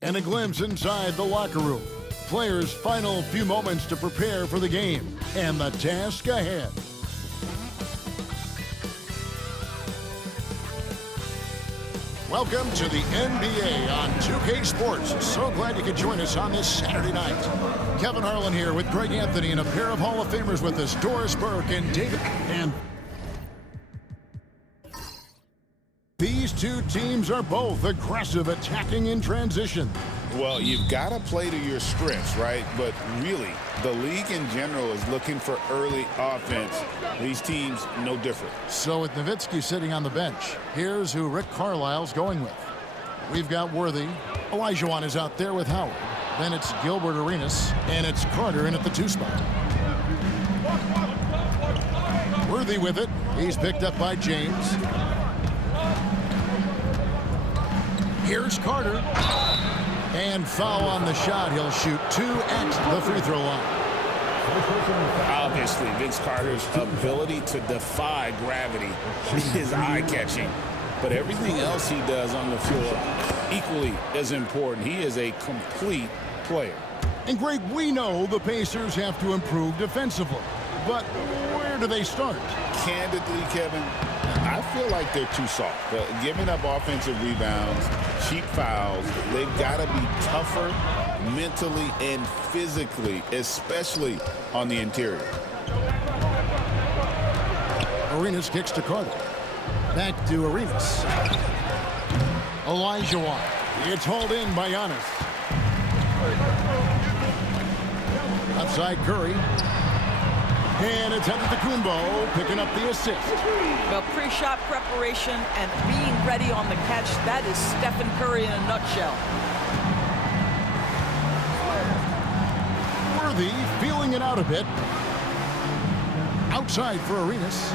And a glimpse inside the locker room. Players' final few moments to prepare for the game and the task ahead. Welcome to the NBA on 2K Sports. So glad you could join us on this Saturday night. Kevin Harlan here with Greg Anthony and a pair of Hall of Famers with us, Doris Burke and David. And these two teams are both aggressive, attacking in transition. Well, you've got to play to your strengths, right? But really, the league in general is looking for early offense. These teams, no different. So with Nowitzki sitting on the bench, here's who Rick Carlisle's going with. We've got Worthy. Olajuwon is out there with Howard. Then it's Gilbert Arenas, and it's Carter in at the 2 spot. Worthy with it. He's picked up by James. Here's Carter. And foul on the shot. He'll shoot 2 at the free throw line. Obviously, Vince Carter's ability to defy gravity is eye-catching. But everything else he does on the floor, equally as important. He is a complete player. And Greg, we know the Pacers have to improve defensively. But where do they start? Candidly, Kevin, I feel like they're too soft. Giving up offensive rebounds, cheap fouls, they've got to be tougher mentally and physically, especially on the interior. Arenas kicks to Carter. Back to Arenas. Olajuwon. It's hauled in by Giannis. Outside Curry. And it's Antetokounmpo picking up the assist. Well, pre-shot preparation and being ready on the catch, that is Stephen Curry in a nutshell. Worthy feeling it out a bit. Outside for Arenas.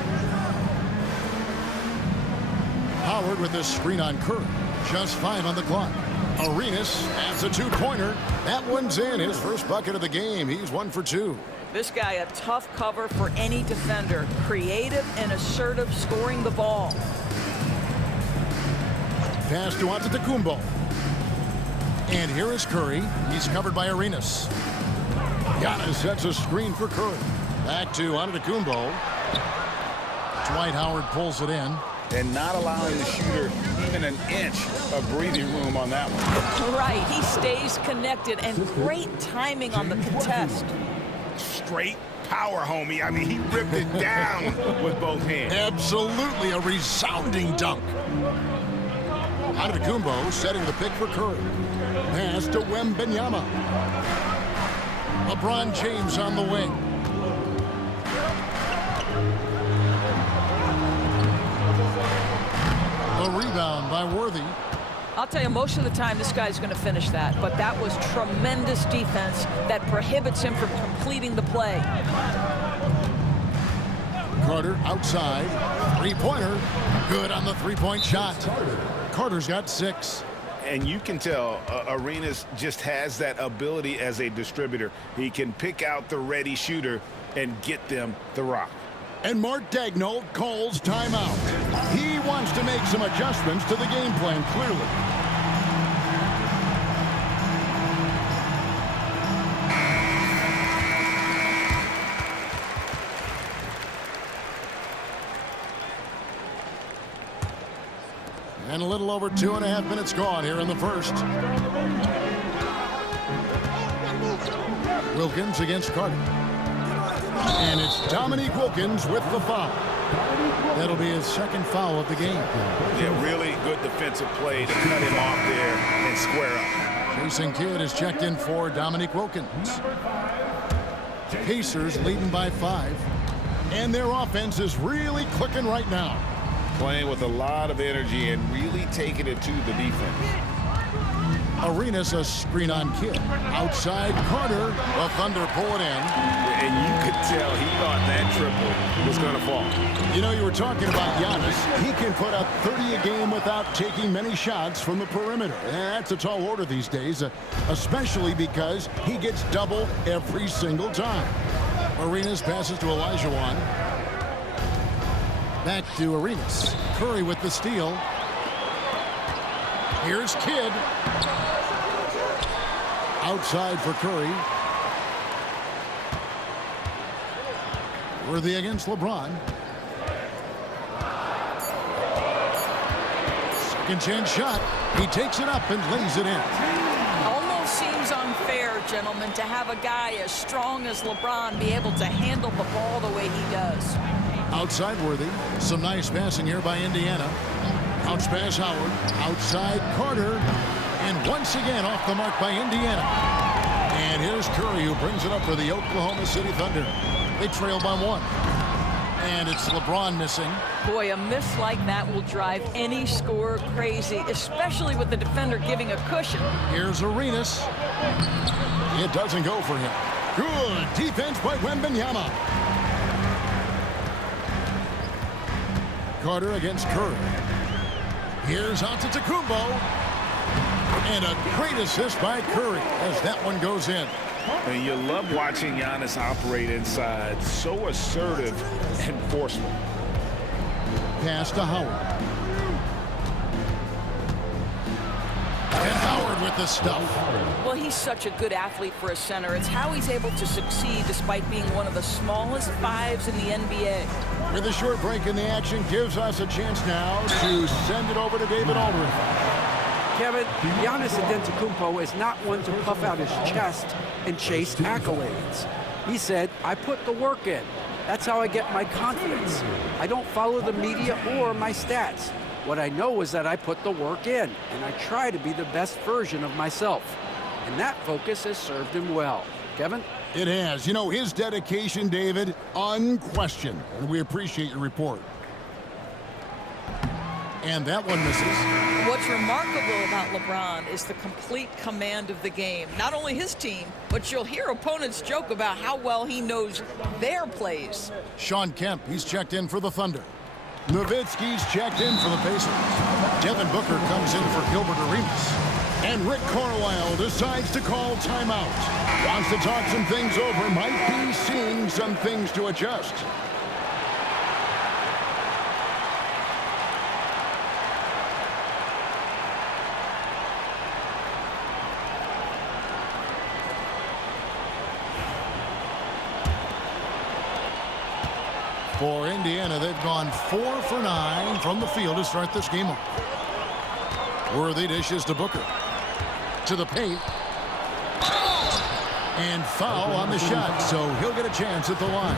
Howard with a screen on Curry. Just 5 on the clock. Arenas adds a 2-pointer. That one's in. His first bucket of the game. He's 1 for 2. This guy, a tough cover for any defender. Creative and assertive, scoring the ball. Pass to Antetokounmpo. And here is Curry. He's covered by Arenas. Giannis sets a screen for Curry. Back to Antetokounmpo. Dwight Howard pulls it in. And not allowing the shooter even an inch of breathing room on that one. Right, he stays connected, and great timing on the contest. Straight power, homie. I mean, he ripped it down with both hands. Absolutely a resounding dunk. Antetokounmpo setting the pick for Curry. Pass to Wembanyama. LeBron James on the wing. A rebound by Worthy. I'll tell you, most of the time this guy's going to finish that, but that was tremendous defense that prohibits him from completing the play. Carter outside. 3-pointer. Good on the 3-point shot. Carter's got 6. And you can tell Arenas just has that ability as a distributor. He can pick out the ready shooter and get them the rock. And Mark Daigneault calls timeout. He wants to make some adjustments to the game plan, clearly. And a little over 2.5 minutes gone here in the first. Wilkins against Carter. And it's Dominique Wilkins with the foul. That'll be his second foul of the game. Yeah, really good defensive play to cut him off there and square up. Jason Kidd is checked in for Dominique Wilkins. Pacers leading by 5. And their offense is really clicking right now. Playing with a lot of energy and really taking it to the defense. Arenas a screen on Kidd. Outside Carter. The Thunder pull it in. And you could tell he thought that triple was going to fall. You know, you were talking about Giannis. He can put up 30 a game without taking many shots from the perimeter. That's a tall order these days, especially because he gets double every single time. Arenas passes to Olajuwon. Back to Arenas. Curry with the steal. Here's Kidd. Outside for Curry. Worthy against LeBron. Second chance shot. He takes it up and lays it in. Almost seems unfair, gentlemen, to have a guy as strong as LeBron be able to handle the ball the way he does. Outside Worthy. Some nice passing here by Indiana. Outs pass Howard. Outside Carter. And once again off the mark by Indiana. And here's Curry who brings it up for the Oklahoma City Thunder. They trail by 1. And it's LeBron missing. Boy, a miss like that will drive any scorer crazy, especially with the defender giving a cushion. Here's Arenas. It doesn't go for him. Good defense by Wembanyama. Carter against Curry. Here's Antetokounmpo. And a great assist by Curry as that one goes in. And you love watching Giannis operate inside. So assertive and forceful. Pass to Howard. And Howard with the stuff. Well, he's such a good athlete for a center. It's how he's able to succeed despite being one of the smallest fives in the NBA. With a short break in the action, gives us a chance now to send it over to David Aldridge. Kevin, Giannis Antetokounmpo is not one to puff out his chest and chase accolades. He said, I put the work in. That's how I get my confidence. I don't follow the media or my stats. What I know is that I put the work in, and I try to be the best version of myself. And that focus has served him well. Kevin? It has. You know, his dedication, David, unquestioned. And we appreciate your report. And that one misses. What's remarkable about LeBron is the complete command of the game. Not only his team, but you'll hear opponents joke about how well he knows their plays. Sean Kemp, he's checked in for the Thunder. Nowitzki's checked in for the Pacers. Devin Booker comes in for Gilbert Arenas. And Rick Carlisle decides to call timeout. Wants to talk some things over. Might be seeing some things to adjust. For Indiana, they've gone 4 for 9 from the field to start this game off. Worthy dishes to Booker. To the paint. And foul on the shot, so he'll get a chance at the line.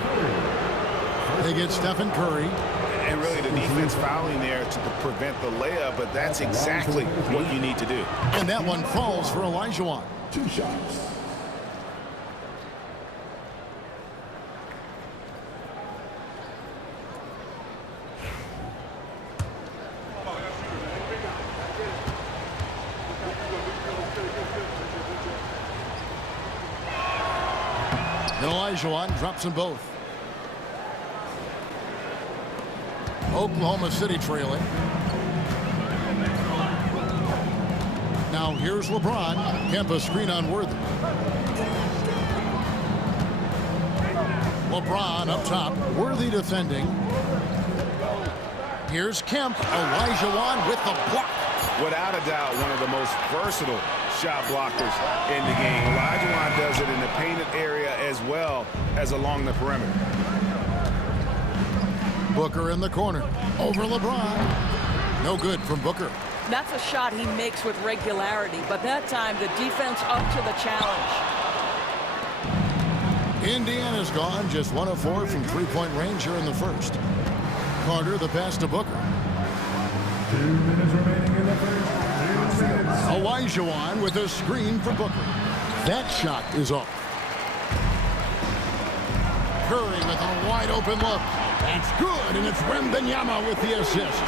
They get Stephen Curry. And really the defense fouling there to prevent the layup, but that's exactly what you need to do. And that one falls for Olajuwon. 2 shots. Olajuwon drops them both. Oklahoma City trailing. Now here's LeBron. Kemp a screen on Worthy. LeBron up top. Worthy defending. Here's Kemp. Olajuwon with the block. Without a doubt, one of the most versatile shot blockers in the game. Olajuwon does it in the painted area as well as along the perimeter. Booker in the corner. Over LeBron. No good from Booker. That's a shot he makes with regularity, but that time the defense up to the challenge. Indiana's gone just 1 of 4 from three-point range here in the first. Carter the pass to Booker. 2 minutes remaining in the first. 2 minutes. Olajuwon with a screen for Booker. That shot is off. Curry with a wide open look. That's good, and it's Wembanyama with the assist.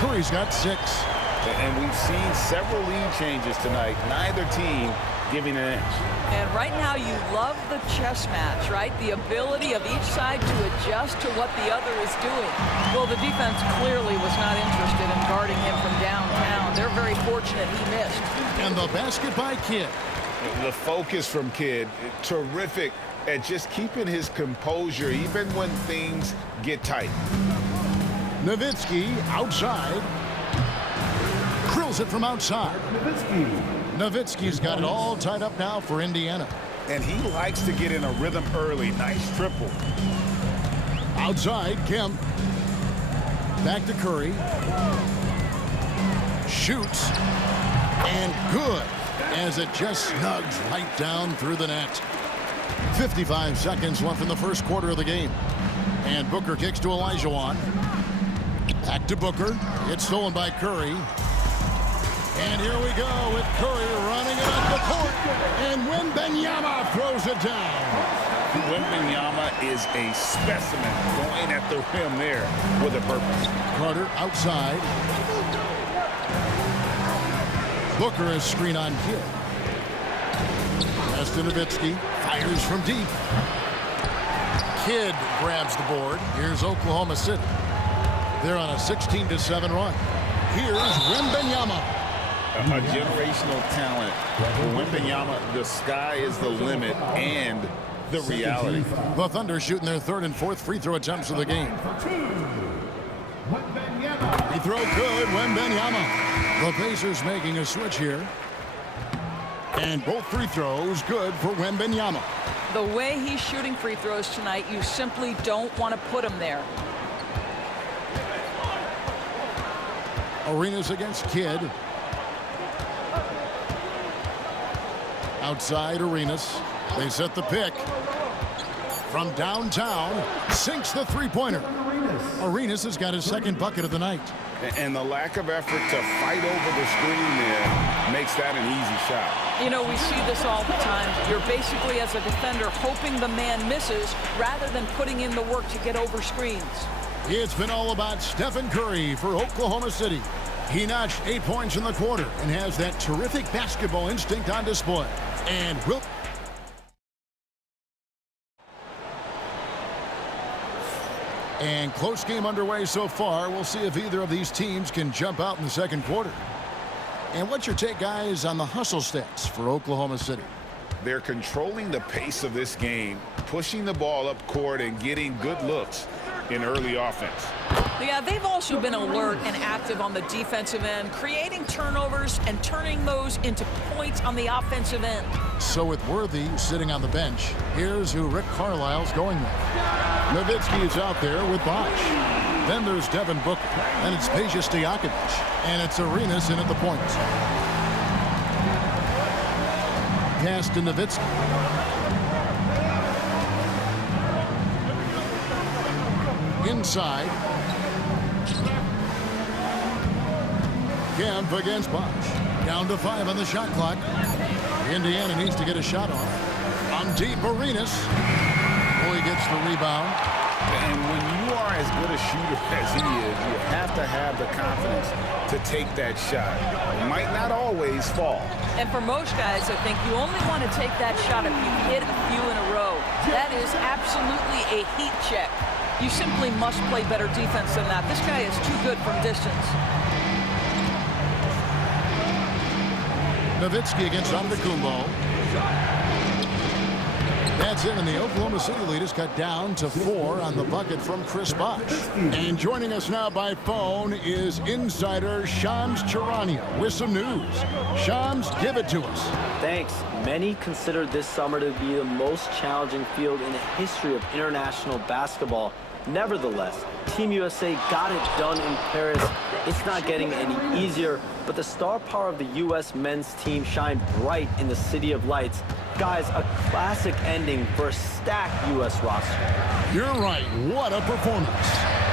Curry's got 6. And we've seen several lead changes tonight. Neither team giving an inch. And right now you love the chess match, right? The ability of each side to adjust to what the other is doing. Well, the defense clearly was not interested in guarding him from downtown. They're very fortunate he missed. And the basket by Kidd. The focus from Kidd, terrific at just keeping his composure even when things get tight. Nowitzki outside. Drills it from outside. Nowitzki's got it all tied up now for Indiana. And he likes to get in a rhythm early. Nice triple. Outside, Kemp. Back to Curry. Shoots. And good, as it just snugs right down through the net. 55 seconds left in the first quarter of the game. And Booker kicks to Olajuwon. Back to Booker. It's stolen by Curry. And here we go with Curry running it up the court. And Wembanyama throws it down. Wembanyama is a specimen going at the rim there with a purpose. Carter outside. Booker is screen on Kidd. Pass to Nowitzki. Fires from deep. Kidd grabs the board. Here's Oklahoma City. They're on a 16-7 run. Here's Wembanyama. A generational talent. For Wembanyama, the sky is the limit and the reality. The Thunder shooting their third and fourth free throw attempts of the game. Free throw good, Wembanyama. The Pacers making a switch here. And both free throws good for Wembanyama. The way he's shooting free throws tonight, you simply don't want to put him there. Arenas against Kidd. Outside Arenas. They set the pick. From downtown, sinks the three-pointer. Arenas has got his second bucket of the night. And the lack of effort to fight over the screen there makes that an easy shot. You know, we see this all the time. You're basically, as a defender, hoping the man misses rather than putting in the work to get over screens. It's been all about Stephen Curry for Oklahoma City. He notched 8 points in the quarter and has that terrific basketball instinct on display. And will... And close game underway so far. We'll see if either of these teams can jump out in the second quarter. And what's your take, guys, on the hustle stats for Oklahoma City? They're controlling the pace of this game, pushing the ball up court and getting good looks in early offense. Yeah, they've also been alert and active on the defensive end, creating turnovers and turning those into points on the offensive end. So with Worthy sitting on the bench, here's who Rick Carlisle's going with. Nowitzki is out there with Bosch. Then there's Devin Booker. And it's Peja Stojakovic. And it's Arenas in at the point. Pass to Nowitzki. Inside. Kemp against Bosch. Down to 5 on the shot clock. Indiana needs to get a shot off. On deep, Arenas. Boy gets the rebound. And when you are as good a shooter as he is, you have to have the confidence to take that shot. It might not always fall. And for most guys, I think you only want to take that shot if you hit a few in a row. That is absolutely a heat check. You simply must play better defense than that. This guy is too good from distance. Nowitzki against Antetokounmpo. That's it, and the Oklahoma City lead is cut down to 4 on the bucket from Chris Bosh. And joining us now by phone is insider Shams Charania with some news. Shams, give it to us. Thanks. Many consider this summer to be the most challenging field in the history of international basketball. Nevertheless, Team USA got it done in Paris. It's not getting any easier, but the star power of the U.S. men's team shined bright in the City of Lights. Guys, a classic ending for a stacked U.S. roster. You're right. What a performance.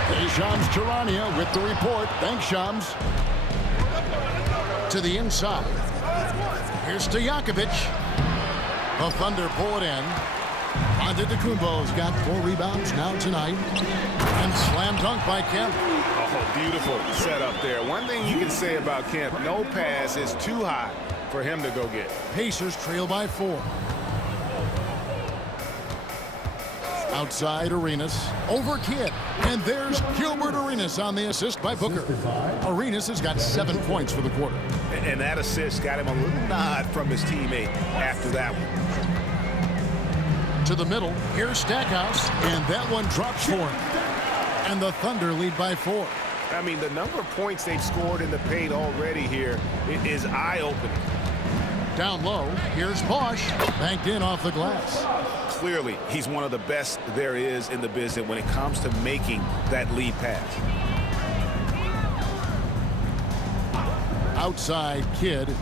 Hey, Shams Charania with the report. Thanks, Shams. To the inside. Here's Stojakovic. The Thunder pull it in. Antetokounmpo's got 4 rebounds now tonight. And slam dunk by Kemp. Oh, beautiful setup there. One thing you can say about Kemp, no pass is too high for him to go get. Pacers trail by 4. Outside Arenas. Over Kidd. And there's Gilbert Arenas on the assist by Booker. Arenas has got 7 points for the quarter. And that assist got him a little nod from his teammate after that one. To the middle. Here's Stackhouse. And that one drops for him. And the Thunder lead by 4. I mean, the number of points they've scored in the paint already here is eye-opening. Down low, here's Bosch. Banked in off the glass. Clearly, he's one of the best there is in the business when it comes to making that lead pass. Outside Kidd.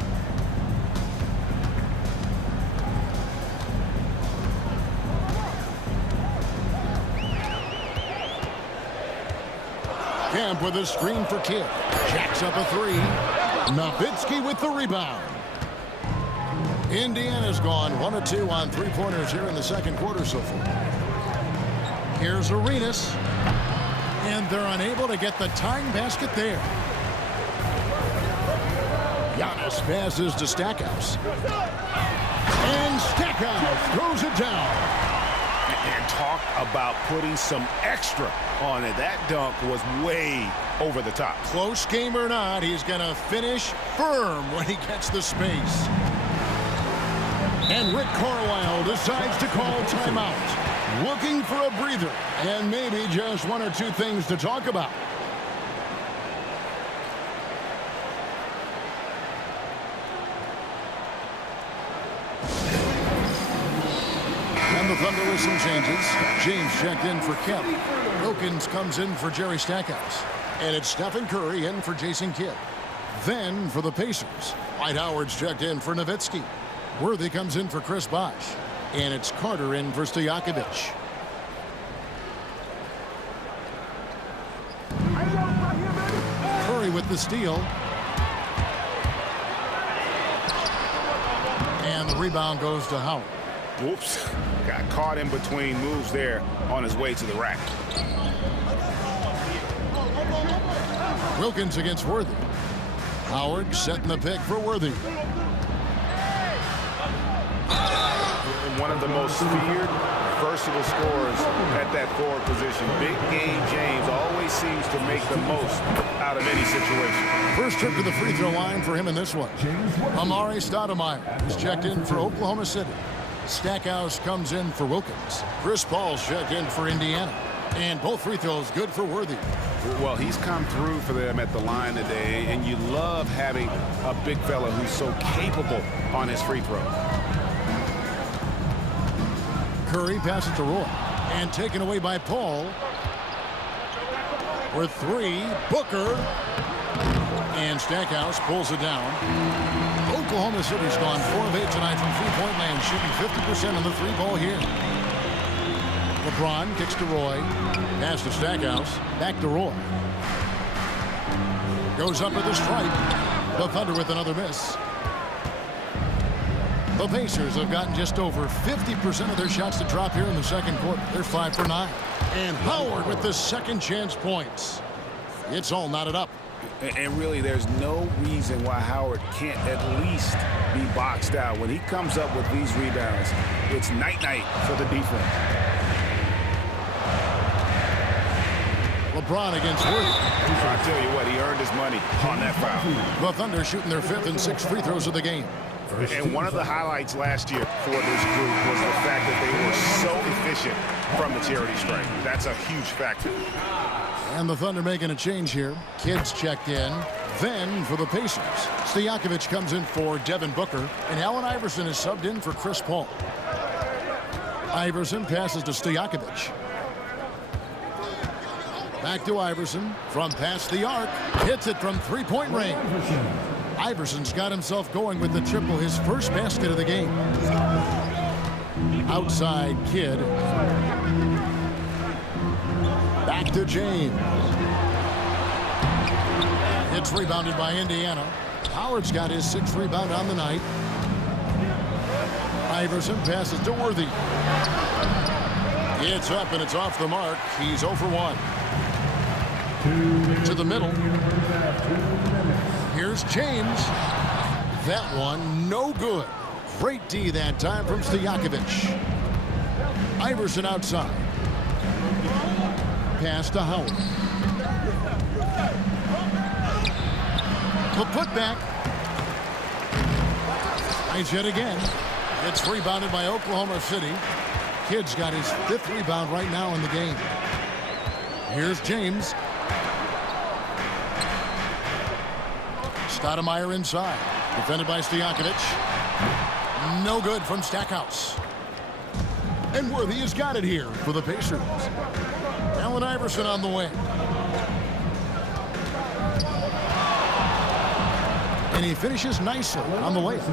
Camp with a screen for Kidd. Jacks up a three. Nowitzki with the rebound. Indiana's gone 1 of 2 on three-pointers here in the second quarter so far. Here's Arenas. And they're unable to get the tying basket there. Giannis passes to Stackhouse. And Stackhouse throws it down. And talk about putting some extra on it. That dunk was way over the top. Close game or not, he's going to finish firm when he gets the space. And Rick Carlisle decides to call timeout. Looking for a breather and maybe just 1 or 2 things to talk about. And the Thunder with some changes. James checked in for Kemp. Wilkins comes in for Jerry Stackhouse. And it's Stephen Curry in for Jason Kidd. Then for the Pacers, Dwight Howard's checked in for Nowitzki. Worthy comes in for Chris Bosh. And it's Carter in for Stojakovic. Curry with the steal. And the rebound goes to Howard. Whoops. Got caught in between moves there on his way to the rack. Wilkins against Worthy. Howard setting the pick for Worthy. One of the most feared, versatile scorers at that forward position. Big game James always seems to make the most out of any situation. First trip to the free throw line for him in this one. Amari Stoudemire is checked in for Oklahoma City. Stackhouse comes in for Wilkins. Chris Paul's checked in for Indiana. And both free throws good for Worthy. Well, he's come through for them at the line today, and you love having a big fella who's so capable on his free throw. Curry passes to Roy. And taken away by Paul. For 3, Booker. And Stackhouse pulls it down. Oklahoma City's gone 4 of 8 tonight from three-point land, shooting 50% on the 3-ball here. LeBron kicks to Roy. Pass to Stackhouse. Back to Roy. Goes up with the stripe. The Thunder with another miss. The Pacers have gotten just over 50% of their shots to drop here in the second quarter. They're 5 for 9. And Howard with the second chance points. It's all knotted up. And really, there's no reason why Howard can't at least be boxed out. When he comes up with these rebounds, it's night-night for the defense. LeBron against Worthy. I tell you what, he earned his money on that foul. The Thunder shooting their 5th and 6th free throws of the game. And one of the highlights last year for this group was the fact that they were so efficient from the charity stripe. That's a huge factor. And the Thunder making a change here. Kidd's checked in. Then for the Pacers, Stojakovic comes in for Devin Booker, and Allen Iverson is subbed in for Chris Paul. Iverson passes to Stojakovic. Back to Iverson from past the arc. Hits it from three-point range. Iverson's got himself going with the triple, his first basket of the game. Outside Kidd. Back to James. It's rebounded by Indiana. Howard's got his 6th rebound on the night. Iverson passes to Worthy. It's up and it's off the mark. He's 0 for 1. To the middle. Here's James. That one no good. Great D that time from Stojakovic. Iverson outside. Pass to Howard. The putback. Nice hit again. It's rebounded by Oklahoma City. Kidd's got his 5th rebound right now in the game. Here's James. Stoudemire inside. Defended by Stojakovic. No good from Stackhouse. And Worthy has got it here for the Pacers. Allen Iverson on the wing. And he finishes nicely on the layup.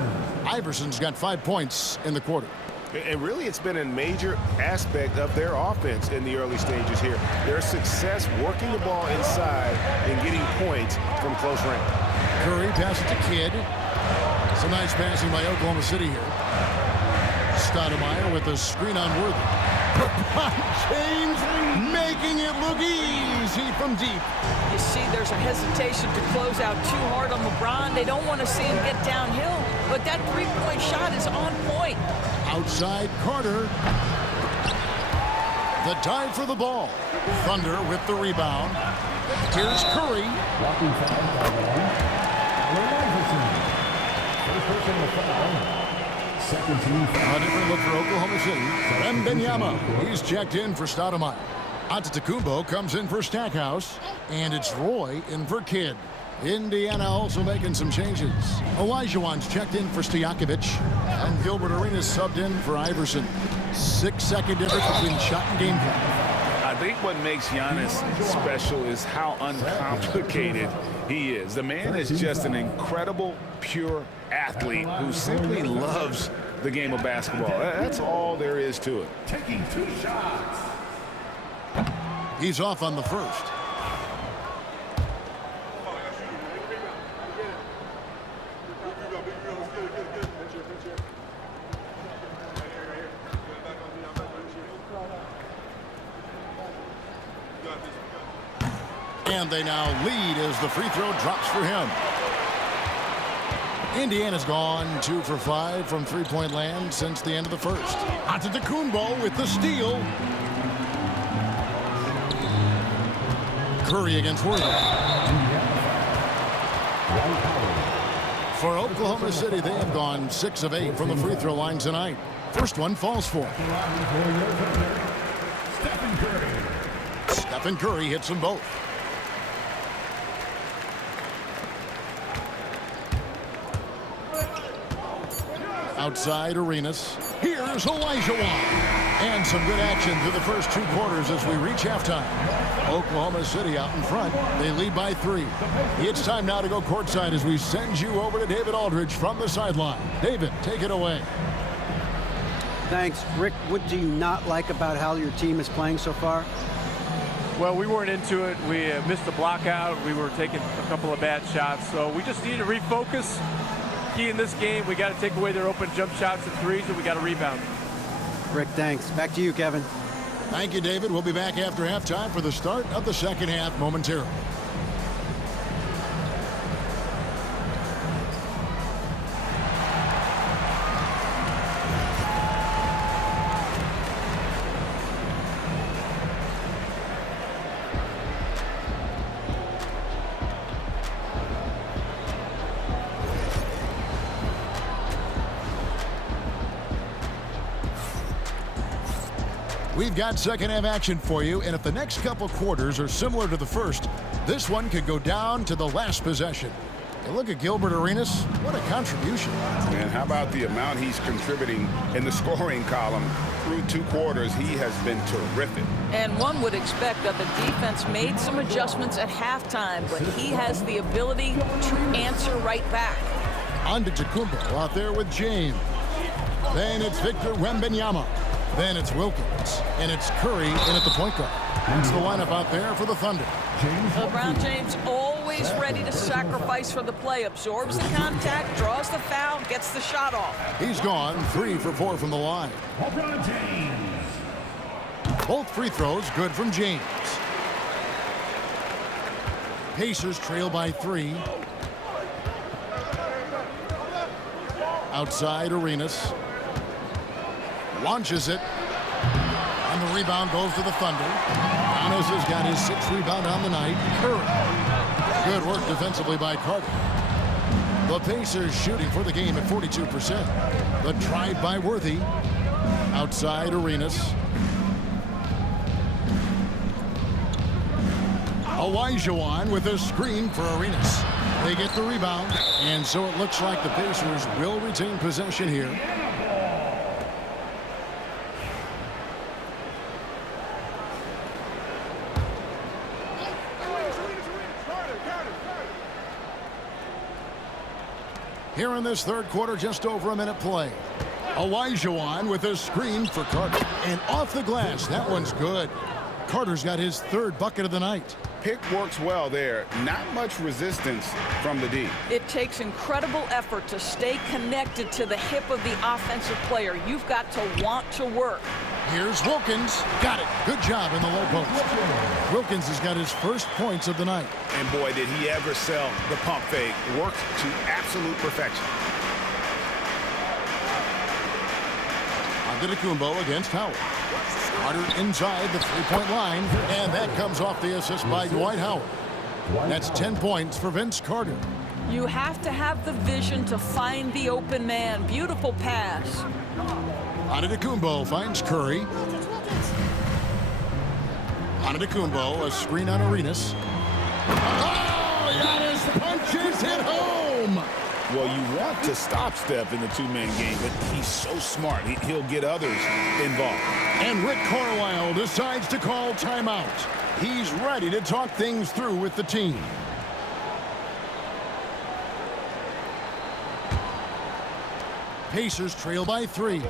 Iverson's got 5 points in the quarter. And really, it's been a major aspect of their offense in the early stages here. Their success working the ball inside and getting points from close range. Curry passes to Kidd. Some nice passing by Oklahoma City here. Stoudemire with a screen on Worthy. James making it look easy from deep. You see there's a hesitation to close out too hard on LeBron. They don't want to see him get downhill, but that three-point shot is on point. Outside Carter. The dive for the ball. Thunder with the rebound. Here's Curry. Walking foul by Allen Iverson. First personal foul. Second team foul. A different look for Oklahoma City. Wembanyama. He's checked in for Stoudemire. Antetokounmpo comes in for Stackhouse. And it's Roy in for Kidd. Indiana also making some changes. Olajuwon's checked in for Stojakovic. And Gilbert Arenas subbed in for Iverson. 6-second difference between shot and game clock. I think what makes Giannis special is how uncomplicated he is. The man is just an incredible, pure athlete who simply loves the game of basketball. That's all there is to it. Taking 2 shots. He's off on the first. And they now lead as the free throw drops for him. Indiana's gone 2 for 5 from three-point land since the end of the first. Antetokounmpo with the steal. Curry against Worthy. For Oklahoma City, they have gone 6 of 8 from the free throw line tonight. First one falls for Stephen Curry. Stephen Curry hits them both. Outside Arenas. Here's Olajuwon. And some good action through the first 2 quarters as we reach halftime. Oklahoma City out in front. They lead by 3. It's time now to go courtside as we send you over to David Aldridge from the sideline. David, take it away. Thanks. Rick, what do you not like about how your team is playing so far? Well, we weren't into it. We missed the block out. We were taking a couple of bad shots. So we just need to refocus. Key in this game, we got to take away their open jump shots and threes, and we got to rebound. Rick, thanks. Back to you, Kevin. Thank you, David. We'll be back after halftime for the start of the second half momentarily. We've got second half action for you, and if the next couple quarters are similar to the first, this one could go down to the last possession. And look at Gilbert Arenas. What a contribution. And how about the amount he's contributing in the scoring column through 2 quarters? He has been terrific. And one would expect that the defense made some adjustments at halftime, but he has the ability to answer right back. Antetokounmpo out there with James. Then it's Victor Wembanyama. Then it's Wilkins. And it's Curry in at the point guard. That's the lineup out there for the Thunder. LeBron James always ready to sacrifice for the play. Absorbs the contact, draws the foul, gets the shot off. He's gone 3 for 4 from the line. LeBron James. Both free throws good from James. Pacers trail by 3. Outside Arenas. Launches it. And the rebound goes to the Thunder. Giannis has got his 6th rebound on the night. Curry. Good work defensively by Carter. The Pacers shooting for the game at 42%. The drive by Worthy. Outside Arenas. Olajuwon with a screen for Arenas. They get the rebound, and so it looks like the Pacers will retain possession here. Here in this third quarter, just over a minute play. Olajuwon with a screen for Carter. And off the glass, that one's good. Carter's got his third bucket of the night. Pick works well there. Not much resistance from the D. It takes incredible effort to stay connected to the hip of the offensive player. You've got to want to work. Here's Wilkins. Got it. Good job in the low post. Wilkins has got his first points of the night. And boy, did he ever sell the pump fake. Worked to absolute perfection. Antetokounmpo against Howard. Carter inside the three-point line, and that comes off the assist by Dwight Howard. That's 10 points for Vince Carter. You have to have the vision to find the open man. Beautiful pass. Antetokounmpo finds Curry. Antetokounmpo, a screen on Arenas. Oh, Giannis punches it home. Well, you want to stop Steph in the two-man game, but he's so smart. He'll get others involved. And Rick Carlisle decides to call timeout. He's ready to talk things through with the team. Pacers trail by 3.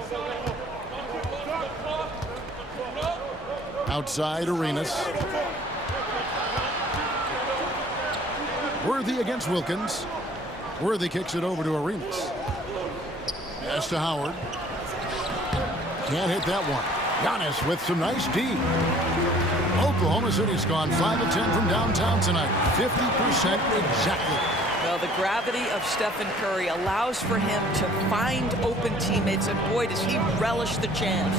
Outside Arenas. Worthy against Wilkins. Worthy kicks it over to Arenas. Pass to Howard. Can't hit that one. Giannis with some nice D. Oklahoma City's gone 5 of 10 from downtown tonight. 50% exactly. Well, the gravity of Stephen Curry allows for him to find open teammates, and boy, does he relish the chance.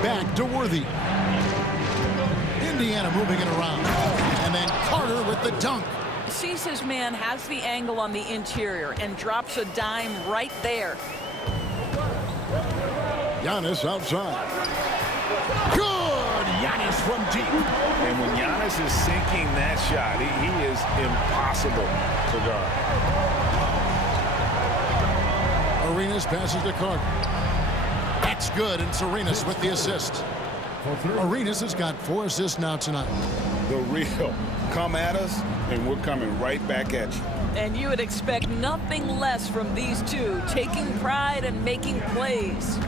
Back to Worthy. Indiana moving it around. And then Carter with the dunk. Sees his man, has the angle on the interior, and drops a dime right there. Giannis outside. Good! Giannis from deep. And when Giannis is sinking that shot, he is impossible to guard. Arenas passes to Carter. That's good, and it's Arenas with the assist. Arenas has got 4 assists now tonight. The real come at us, and we're coming right back at you. And you would expect nothing less from these two, taking pride and making plays.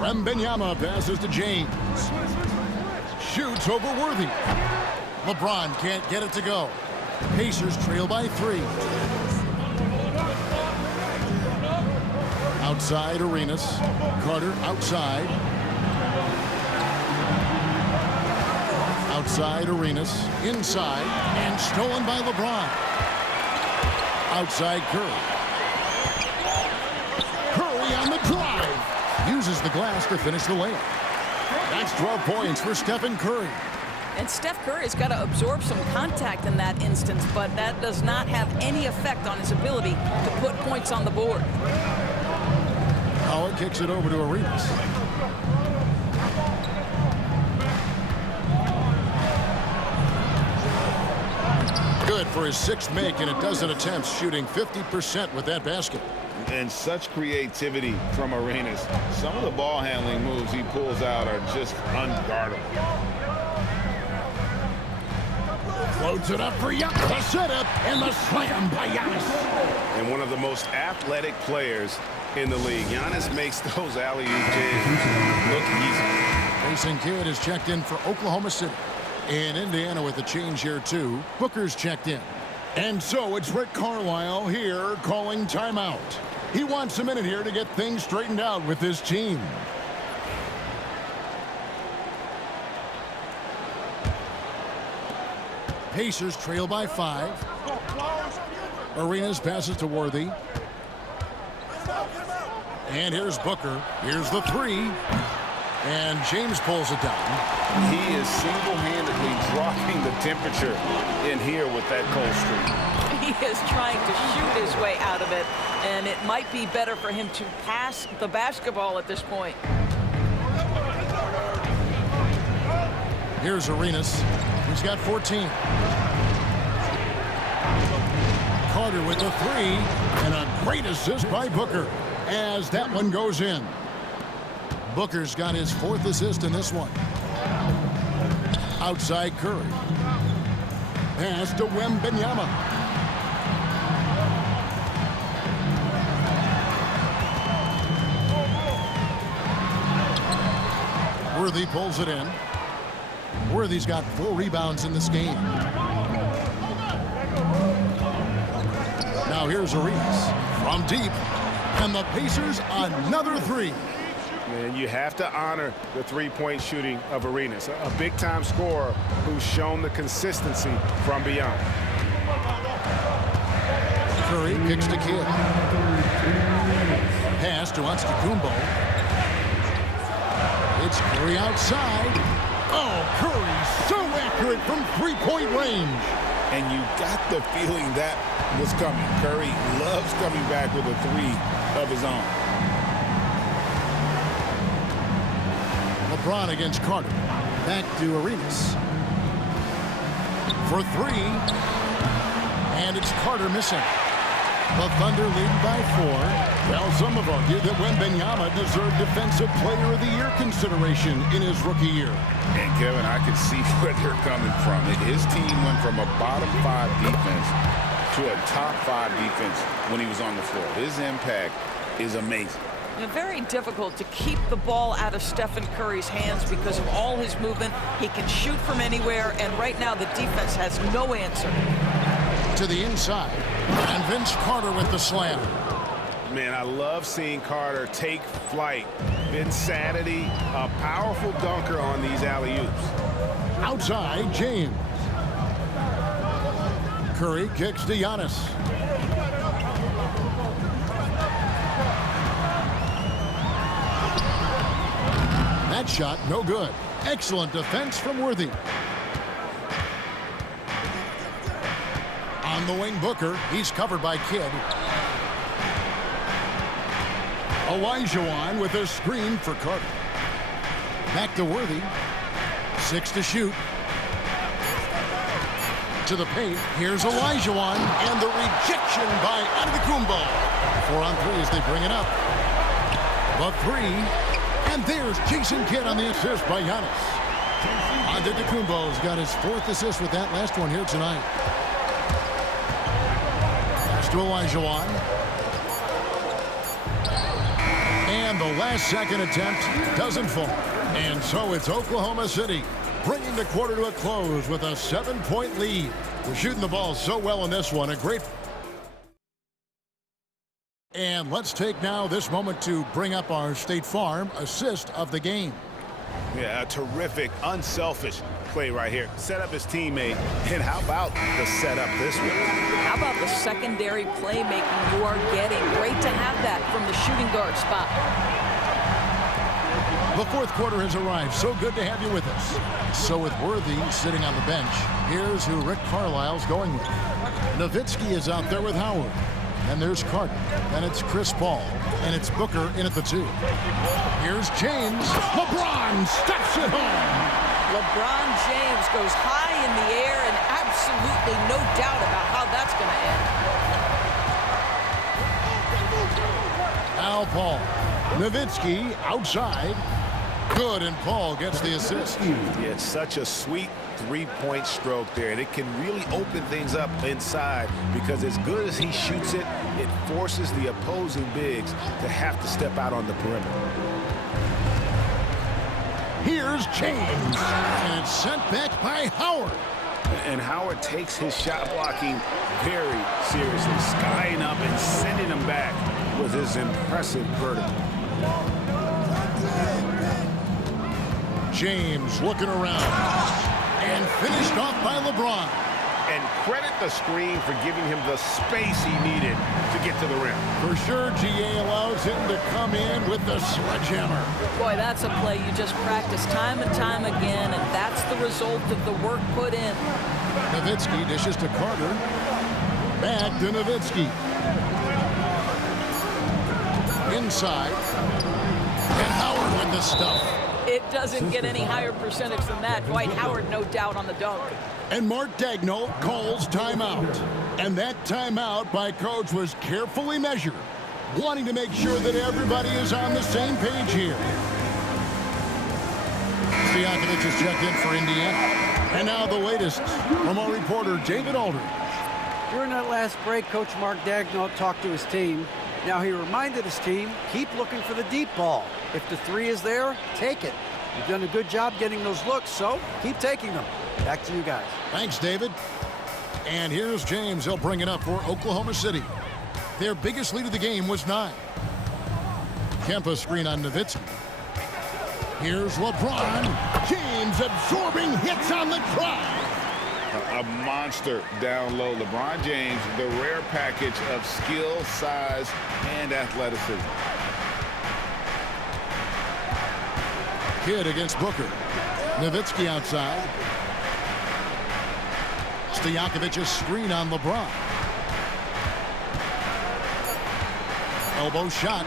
Wembanyama passes to James. Shoots over Worthy. LeBron can't get it to go. Pacers trail by 3. Outside Arenas. Carter outside. Outside Arenas. Inside. And stolen by LeBron. Outside Curry. Curry on the drive. Uses the glass to finish the layup. That's 12 points for Stephen Curry. And Steph Curry's got to absorb some contact in that instance, but that does not have any effect on his ability to put points on the board. Howard kicks it over to Arenas. Good for his 6th make in a dozen attempts, shooting 50% with that basket. And such creativity from Arenas. Some of the ball handling moves he pulls out are just unguardable. Floats it up for Giannis. The setup and the slam by Giannis. And one of the most athletic players in the league. Giannis makes those alley-oop jams look easy. Mason Kidd is checked in for Oklahoma City. In Indiana with a change here too. Booker's checked in. And so it's Rick Carlisle here calling timeout. He wants a minute here to get things straightened out with his team. Pacers trail by 5. Arenas passes to Worthy. And here's Booker. Here's the 3. And James pulls it down. He is single-handedly dropping the temperature in here with that cold streak. He is trying to shoot his way out of it, and it might be better for him to pass the basketball at this point. Here's Arenas. He's got 14. Carter with the 3, and a great assist by Booker as that one goes in. Booker's got his 4th assist in this one. Outside Curry. Pass to Wembanyama. Worthy pulls it in. Worthy's got 4 rebounds in this game. Now here's Arenas from deep. And the Pacers another 3. And you have to honor the three-point shooting of Arenas, a big-time scorer who's shown the consistency from beyond. Curry kicks to Kidd. Pass to Antetokounmpo. It's Curry outside. Oh, Curry so accurate from 3-point range. And you got the feeling that was coming. Curry loves coming back with a 3 of his own. LeBron against Carter. Back to Arenas. For 3. And it's Carter missing. The Thunder lead by 4. Well, some have argued that Wembanyama deserved Defensive Player of the Year consideration in his rookie year. And Kevin, I can see where they're coming from. His team went from a bottom 5 defense to a top 5 defense when he was on the floor. His impact is amazing. Very difficult to keep the ball out of Stephen Curry's hands because of all his movement. He can shoot from anywhere, and right now the defense has no answer. To the inside, and Vince Carter with the slam. Man, I love seeing Carter take flight. Insanity, a powerful dunker on these alley-oops. Outside, James. Curry kicks to Giannis. That shot, no good. Excellent defense from Worthy. On the wing, Booker. He's covered by Kidd. Olajuwon with a screen for Carter. Back to Worthy. 6 to shoot. To the paint. Here's Olajuwon. And the rejection by Antetokounmpo. 4 on 3 as they bring it up. The 3. And there's Jason Kidd on the assist by Giannis. Antetokounmpo's got his 4th assist with that last one here tonight. Pass to Olajuwon. And the last second attempt doesn't fall. And so it's Oklahoma City bringing the quarter to a close with a 7-point lead. We're shooting the ball so well in this one. A great... And let's take now this moment to bring up our State Farm assist of the game. Yeah, a terrific, unselfish play right here. Set up his teammate, and how about the setup this way? How about the secondary playmaking you are getting? Great to have that from the shooting guard spot. The 4th quarter has arrived. So good to have you with us. So with Worthy sitting on the bench, here's who Rick Carlisle's going with. Nowitzki is out there with Howard. And there's Carter. Then it's Chris Paul. And it's Booker in at the 2. Here's James. LeBron steps it home. LeBron James goes high in the air, and absolutely no doubt about how that's going to end. Al Paul. Nowitzki outside. Good, and Paul gets the assist. Yeah, it's such a sweet 3-point stroke there, and it can really open things up inside because as good as he shoots it, it forces the opposing bigs to have to step out on the perimeter. Here's James, and it's sent back by Howard. And Howard takes his shot blocking very seriously, skying up and sending him back with his impressive vertical. James looking around. And finished off by LeBron. And credit the screen for giving him the space he needed to get to the rim. For sure, GA allows him to come in with the sledgehammer. Boy, that's a play you just practice time and time again, and that's the result of the work put in. Nowitzki dishes to Carter. Back to Nowitzki. Inside. And Howard with the stuff. It doesn't get any higher percentage than that. Dwight Howard, no doubt, on the dunk. And Mark Daigneault calls timeout. And that timeout by coach was carefully measured, wanting to make sure that everybody is on the same page here. Stojakovic is checked in for Indiana. And now the latest from our reporter, David Aldridge. During that last break, Coach Mark Daigneault talked to his team. Now he reminded his team, keep looking for the deep ball. If the three is there, take it. You've done a good job getting those looks, so keep taking them. Back to you guys. Thanks, David. And here's James. He'll bring it up for Oklahoma City. Their biggest lead of the game was 9. Kempa screen on Nowitzki. Here's LeBron. James absorbing hits on the drive. A monster down low. LeBron James, the rare package of skill, size, and athleticism. Kidd against Booker. Nowitzki outside. Stojakovic's screen on LeBron. Elbow shot.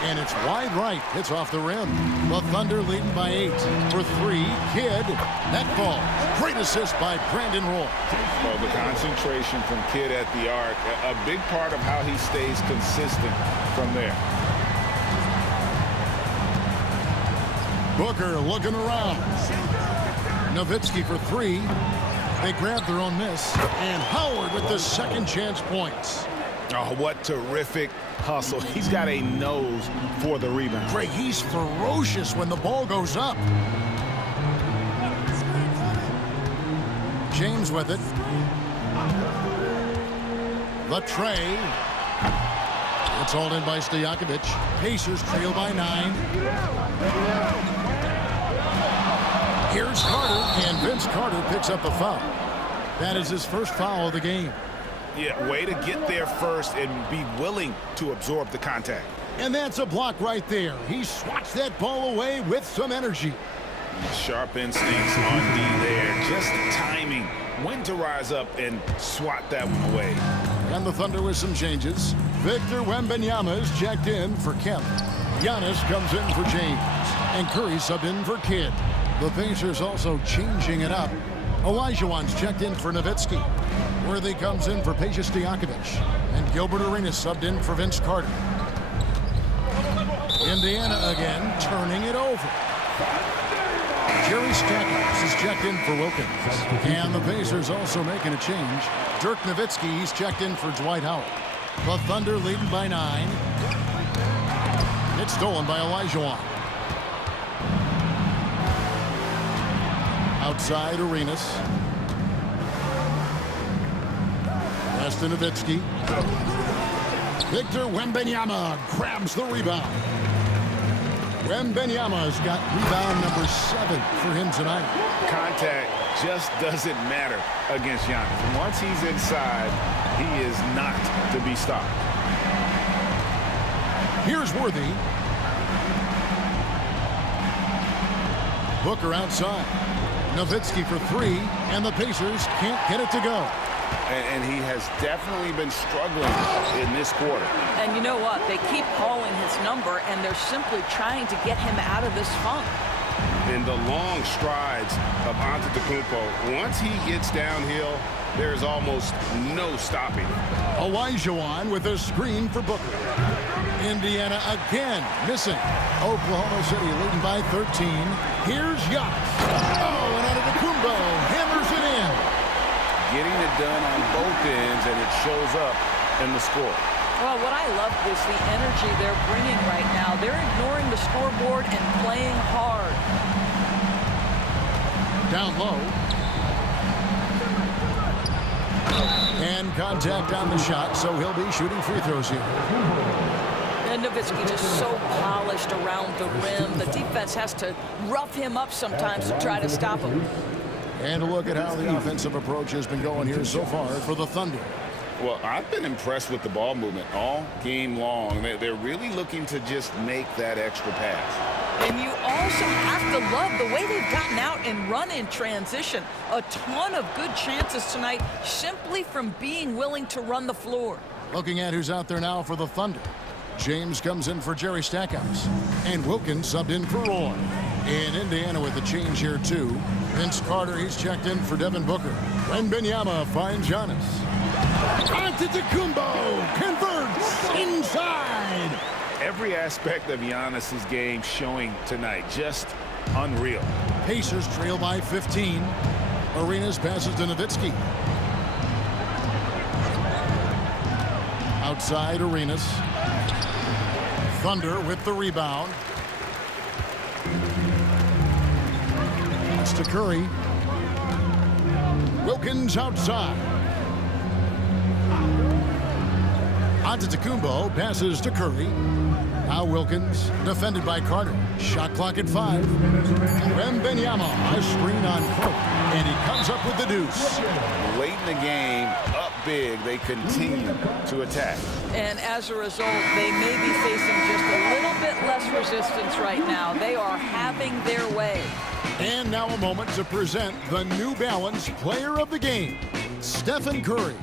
And it's wide right. Hits off the rim. The Thunder leading by 8. For 3, Kidd. That ball. Great assist by Brandon Roy. Oh, the concentration from Kidd at the arc. A big part of how he stays consistent from there. Booker looking around. Nowitzki for 3. They grab their own miss. And Howard with the second chance points. Oh, what terrific hustle. He's got a nose for the rebound. Greg, he's ferocious when the ball goes up. James with it. The tray. It's hauled in by Stojakovic. Pacers trail by 9. Here's Carter, and Vince Carter picks up the foul. That is his first foul of the game. Yeah, way to get there first and be willing to absorb the contact. And that's a block right there. He swats that ball away with some energy. Sharp instincts on D there. Just timing. When to rise up and swat that one away. And the Thunder with some changes. Victor Wembanyama is checked in for Kemp. Giannis comes in for James. And Curry subbed in for Kidd. The Pacers also changing it up. Olajuwon's checked in for Nowitzki. Worthy comes in for Peja Stojakovic. And Gilbert Arenas subbed in for Vince Carter. Indiana again, turning it over. Jerry Stackhouse is checked in for Wilkins. And the Pacers also making a change. Dirk Nowitzki, he's checked in for Dwight Howard. The Thunder leading by 9. It's stolen by Olajuwon. Outside Arenas. Pass to Nowitzki. Victor Wembanyama grabs the rebound. Wembanyama's got rebound number 7 for him tonight. Contact just doesn't matter against Giannis. Once he's inside, he is not to be stopped. Here's Worthy. Booker outside. Nowitzki for 3, and the Pacers can't get it to go. And he has definitely been struggling in this quarter. And you know what? They keep calling his number, and they're simply trying to get him out of this funk. In the long strides of Antetokounmpo, once he gets downhill, there's almost no stopping. Olajuwon with a screen for Booker. Indiana again missing. Oklahoma City leading by 13. Here's Giannis. Oh, and Antetokounmpo hammers it in. Getting it done on both ends, and it shows up in the score. Well, what I love is the energy they're bringing right now. They're ignoring the scoreboard and playing hard. Down low. And contact on the shot, so he'll be shooting free throws here. And Nowitzki just so polished around the rim. The defense has to rough him up sometimes to try to stop him. And a look at how the offensive approach has been going here so far for the Thunder. Well, I've been impressed with the ball movement all game long. They're really looking to just make that extra pass. And you also have to love the way they've gotten out and run in transition. A ton of good chances tonight simply from being willing to run the floor. Looking at who's out there now for the Thunder. James comes in for Jerry Stackhouse. And Wilkins subbed in for Roy. In Indiana with the change here, too. Vince Carter, he's checked in for Devin Booker. Wembanyama finds Giannis. Antetokounmpo converts inside. Every aspect of Giannis's game showing tonight. Just unreal. Pacers trail by 15. Arenas passes to Nowitzki. Outside Arenas. Thunder with the rebound. It's to Curry. Wilkins outside. Antetokounmpo passes to Curry. Now Wilkins, defended by Carter. Shot clock at 5. Wembanyama, a screen on Cook, and he comes up with the deuce. Late in the game, up big, they continue to attack. And as a result, they may be facing just a little bit less resistance right now. They are having their way. And now a moment to present the New Balance Player of the Game, Stephen Curry.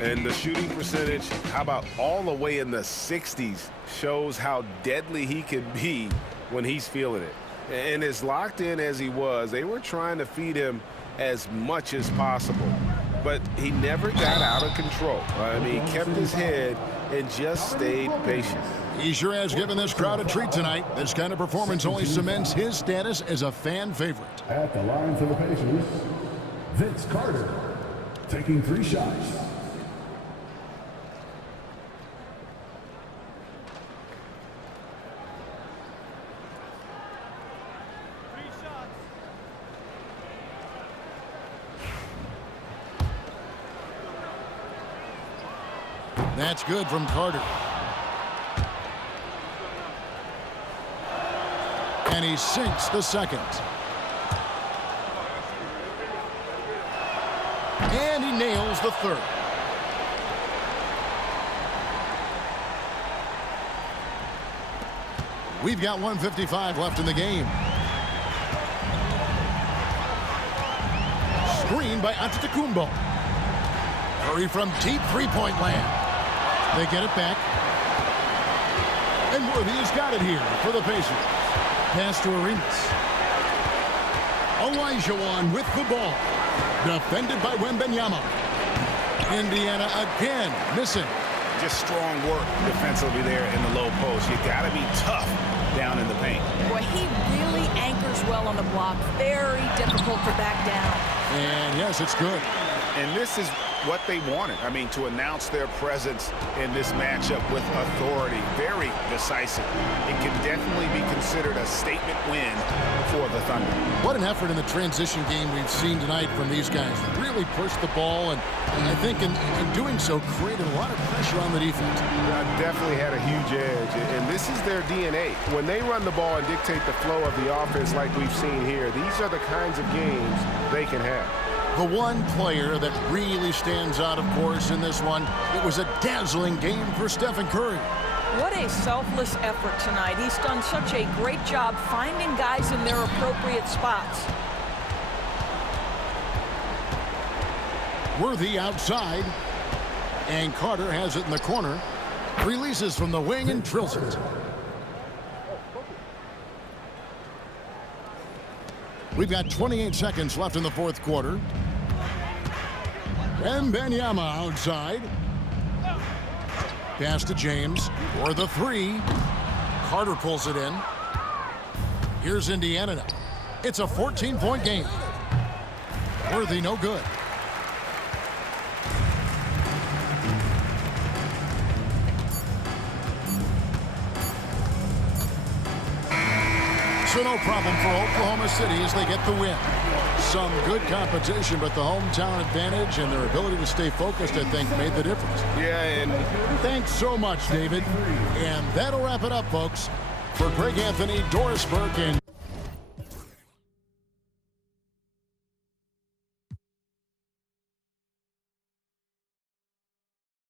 And the shooting percentage, how about all the way in the 60s, shows how deadly he can be when he's feeling it. And as locked in as he was, they were trying to feed him as much as possible. But he never got out of control. I mean, he kept his head and just stayed patient. He sure has given this crowd a treat tonight. This kind of performance only cements his status as a fan favorite. At the line for the Pacers, Vince Carter, taking 3 shots. That's good from Carter. And he sinks the second. And he nails the third. We've got 1:55 left in the game. Screen by Antetokounmpo. Curry from deep three-point land. They get it back. And Worthy has got it here for the Pacers. Pass to Arenas. Olajuwon with the ball. Defended by Wembanyama. Indiana again missing. Just strong work defensively there in the low post. You got to be tough down in the paint. Boy, he really anchors well on the block. Very difficult to back down. And yes, it's good. And this is what they wanted. I mean, to announce their presence in this matchup with authority. Very decisive. It can definitely be considered a statement win for the Thunder. What an effort in the transition game we've seen tonight from these guys. Really pushed the ball, and I think in doing so created a lot of pressure on the defense. Definitely had a huge edge, and this is their DNA. When they run the ball and dictate the flow of the offense like we've seen here, these are the kinds of games they can have. The one player that really stands out, of course, in this one, it was a dazzling game for Stephen Curry. What a selfless effort tonight. He's done such a great job finding guys in their appropriate spots. Worthy outside, and Carter has it in the corner. Releases from the wing and drills it. We've got 28 seconds left in the fourth quarter. Wembanyama outside. Pass to James for the 3. Carter pulls it in. Here's Indiana now. It's a 14-point game. Worthy no good. So no problem for Oklahoma City as they get the win. Some good competition, but the hometown advantage and their ability to stay focused, I think, made the difference. Yeah, and thanks so much, David. And that'll wrap it up, folks. For Greg Anthony, Doris Burke, and